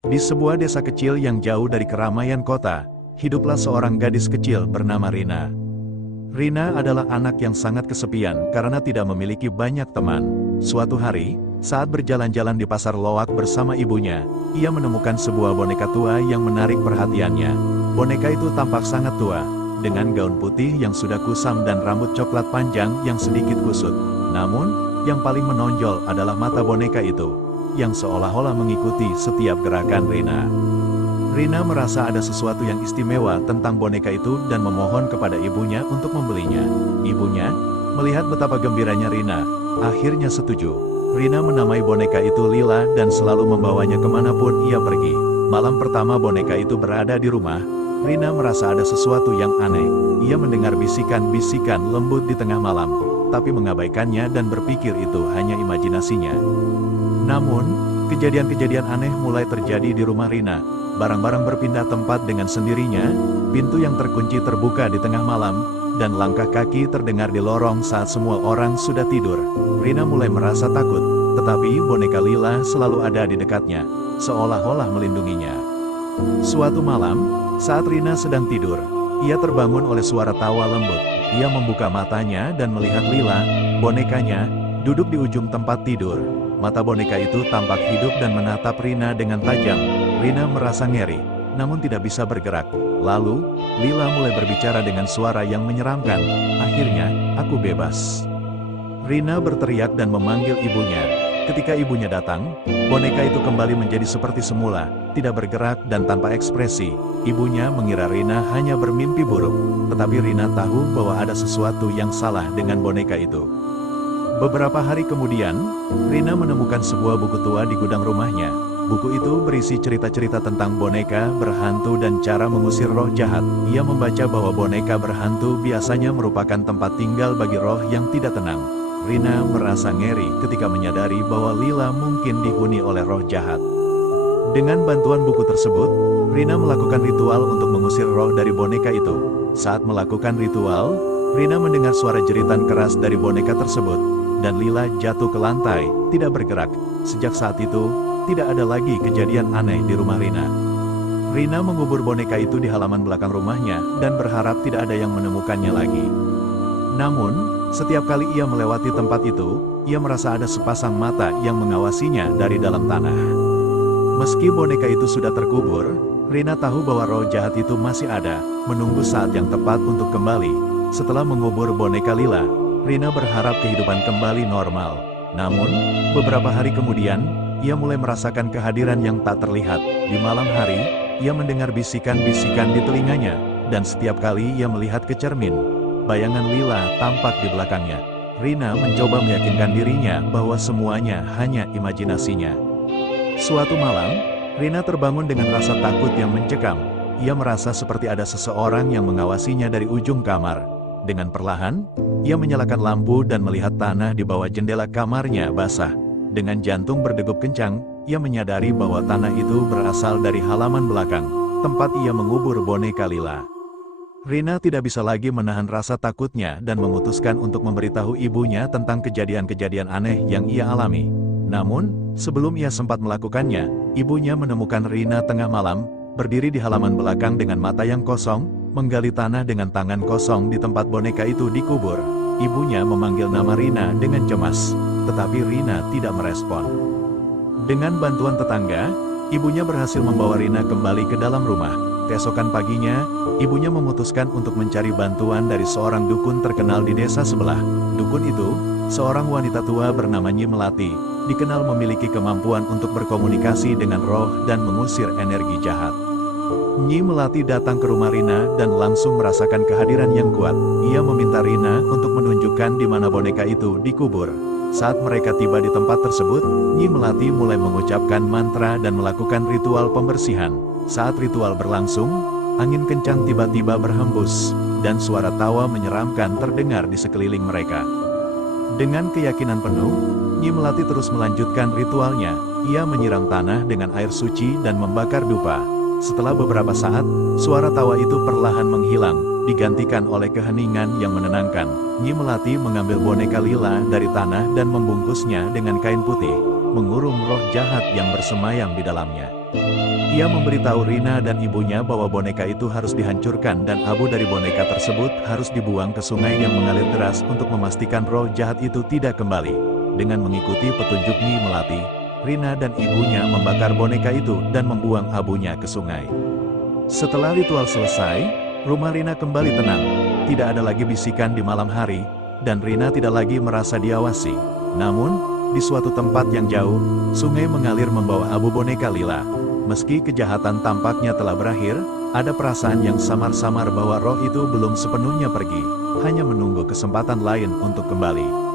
Di sebuah desa kecil yang jauh dari keramaian kota, hiduplah seorang gadis kecil bernama Rina. Rina adalah anak yang sangat kesepian karena tidak memiliki banyak teman. Suatu hari, saat berjalan-jalan di pasar loak bersama ibunya, ia menemukan sebuah boneka tua yang menarik perhatiannya. Boneka itu tampak sangat tua, dengan gaun putih yang sudah kusam dan rambut coklat panjang yang sedikit kusut. Namun, yang paling menonjol adalah mata boneka itu, yang seolah-olah mengikuti setiap gerakan Rina. Rina merasa ada sesuatu yang istimewa tentang boneka itu dan memohon kepada ibunya untuk membelinya. Ibunya, melihat betapa gembiranya Rina, akhirnya setuju. Rina menamai boneka itu Lila dan selalu membawanya kemanapun ia pergi. Malam pertama boneka itu berada di rumah, Rina merasa ada sesuatu yang aneh. Ia mendengar bisikan-bisikan lembut di tengah malam, tapi mengabaikannya dan berpikir itu hanya imajinasinya. Namun, kejadian-kejadian aneh mulai terjadi di rumah Rina. Barang-barang berpindah tempat dengan sendirinya, pintu yang terkunci terbuka di tengah malam, dan langkah kaki terdengar di lorong saat semua orang sudah tidur. Rina mulai merasa takut, tetapi boneka Lila selalu ada di dekatnya, seolah-olah melindunginya. Suatu malam, saat Rina sedang tidur, ia terbangun oleh suara tawa lembut. Ia membuka matanya dan melihat Lila, bonekanya, duduk di ujung tempat tidur. Mata boneka itu tampak hidup dan menatap Rina dengan tajam. Rina merasa ngeri, namun tidak bisa bergerak. Lalu, Lila mulai berbicara dengan suara yang menyeramkan. Akhirnya, aku bebas. Rina berteriak dan memanggil ibunya. Ketika ibunya datang, boneka itu kembali menjadi seperti semula, tidak bergerak dan tanpa ekspresi. Ibunya mengira Rina hanya bermimpi buruk, tetapi Rina tahu bahwa ada sesuatu yang salah dengan boneka itu. Beberapa hari kemudian, Rina menemukan sebuah buku tua di gudang rumahnya. Buku itu berisi cerita-cerita tentang boneka berhantu dan cara mengusir roh jahat. Ia membaca bahwa boneka berhantu biasanya merupakan tempat tinggal bagi roh yang tidak tenang. Rina merasa ngeri ketika menyadari bahwa Lila mungkin dihuni oleh roh jahat. Dengan bantuan buku tersebut, Rina melakukan ritual untuk mengusir roh dari boneka itu. Saat melakukan ritual, Rina mendengar suara jeritan keras dari boneka tersebut. Dan Lila jatuh ke lantai, tidak bergerak. Sejak saat itu, tidak ada lagi kejadian aneh di rumah Rina. Rina mengubur boneka itu di halaman belakang rumahnya, dan berharap tidak ada yang menemukannya lagi. Namun, setiap kali ia melewati tempat itu, ia merasa ada sepasang mata yang mengawasinya dari dalam tanah. Meski boneka itu sudah terkubur, Rina tahu bahwa roh jahat itu masih ada, menunggu saat yang tepat untuk kembali. Setelah mengubur boneka Lila, Rina berharap kehidupan kembali normal. Namun, beberapa hari kemudian, ia mulai merasakan kehadiran yang tak terlihat. Di malam hari, ia mendengar bisikan-bisikan di telinganya, dan setiap kali ia melihat ke cermin, bayangan Lila tampak di belakangnya. Rina mencoba meyakinkan dirinya bahwa semuanya hanya imajinasinya. Suatu malam, Rina terbangun dengan rasa takut yang mencekam. Ia merasa seperti ada seseorang yang mengawasinya dari ujung kamar. Dengan perlahan, ia menyalakan lampu dan melihat tanah di bawah jendela kamarnya basah. Dengan jantung berdegup kencang, ia menyadari bahwa tanah itu berasal dari halaman belakang, tempat ia mengubur boneka Lila. Rina tidak bisa lagi menahan rasa takutnya dan memutuskan untuk memberitahu ibunya tentang kejadian-kejadian aneh yang ia alami. Namun, sebelum ia sempat melakukannya, ibunya menemukan Rina tengah malam, berdiri di halaman belakang dengan mata yang kosong, menggali tanah dengan tangan kosong di tempat boneka itu dikubur. Ibunya memanggil nama Rina dengan cemas, tetapi Rina tidak merespon. Dengan bantuan tetangga, ibunya berhasil membawa Rina kembali ke dalam rumah. Keesokan paginya, ibunya memutuskan untuk mencari bantuan dari seorang dukun terkenal di desa sebelah. Dukun itu, seorang wanita tua bernama Nyi Melati, dikenal memiliki kemampuan untuk berkomunikasi dengan roh dan mengusir energi jahat. Nyi Melati datang ke rumah Rina dan langsung merasakan kehadiran yang kuat. Ia meminta Rina untuk menunjukkan di mana boneka itu dikubur. Saat mereka tiba di tempat tersebut, Nyi Melati mulai mengucapkan mantra dan melakukan ritual pembersihan. Saat ritual berlangsung, angin kencang tiba-tiba berhembus, dan suara tawa menyeramkan terdengar di sekeliling mereka. Dengan keyakinan penuh, Nyi Melati terus melanjutkan ritualnya. Ia menyiram tanah dengan air suci dan membakar dupa. Setelah beberapa saat, suara tawa itu perlahan menghilang, digantikan oleh keheningan yang menenangkan. Nyi Melati mengambil boneka Lila dari tanah dan membungkusnya dengan kain putih, mengurung roh jahat yang bersemayam di dalamnya. Ia memberitahu Rina dan ibunya bahwa boneka itu harus dihancurkan dan abu dari boneka tersebut harus dibuang ke sungai yang mengalir deras untuk memastikan roh jahat itu tidak kembali. Dengan mengikuti petunjuk Nyi Melati, Rina dan ibunya membakar boneka itu dan membuang abunya ke sungai. Setelah ritual selesai, rumah Rina kembali tenang. Tidak ada lagi bisikan di malam hari, dan Rina tidak lagi merasa diawasi. Namun, di suatu tempat yang jauh, sungai mengalir membawa abu boneka Lila. Meski kejahatan tampaknya telah berakhir, ada perasaan yang samar-samar bahwa roh itu belum sepenuhnya pergi, hanya menunggu kesempatan lain untuk kembali.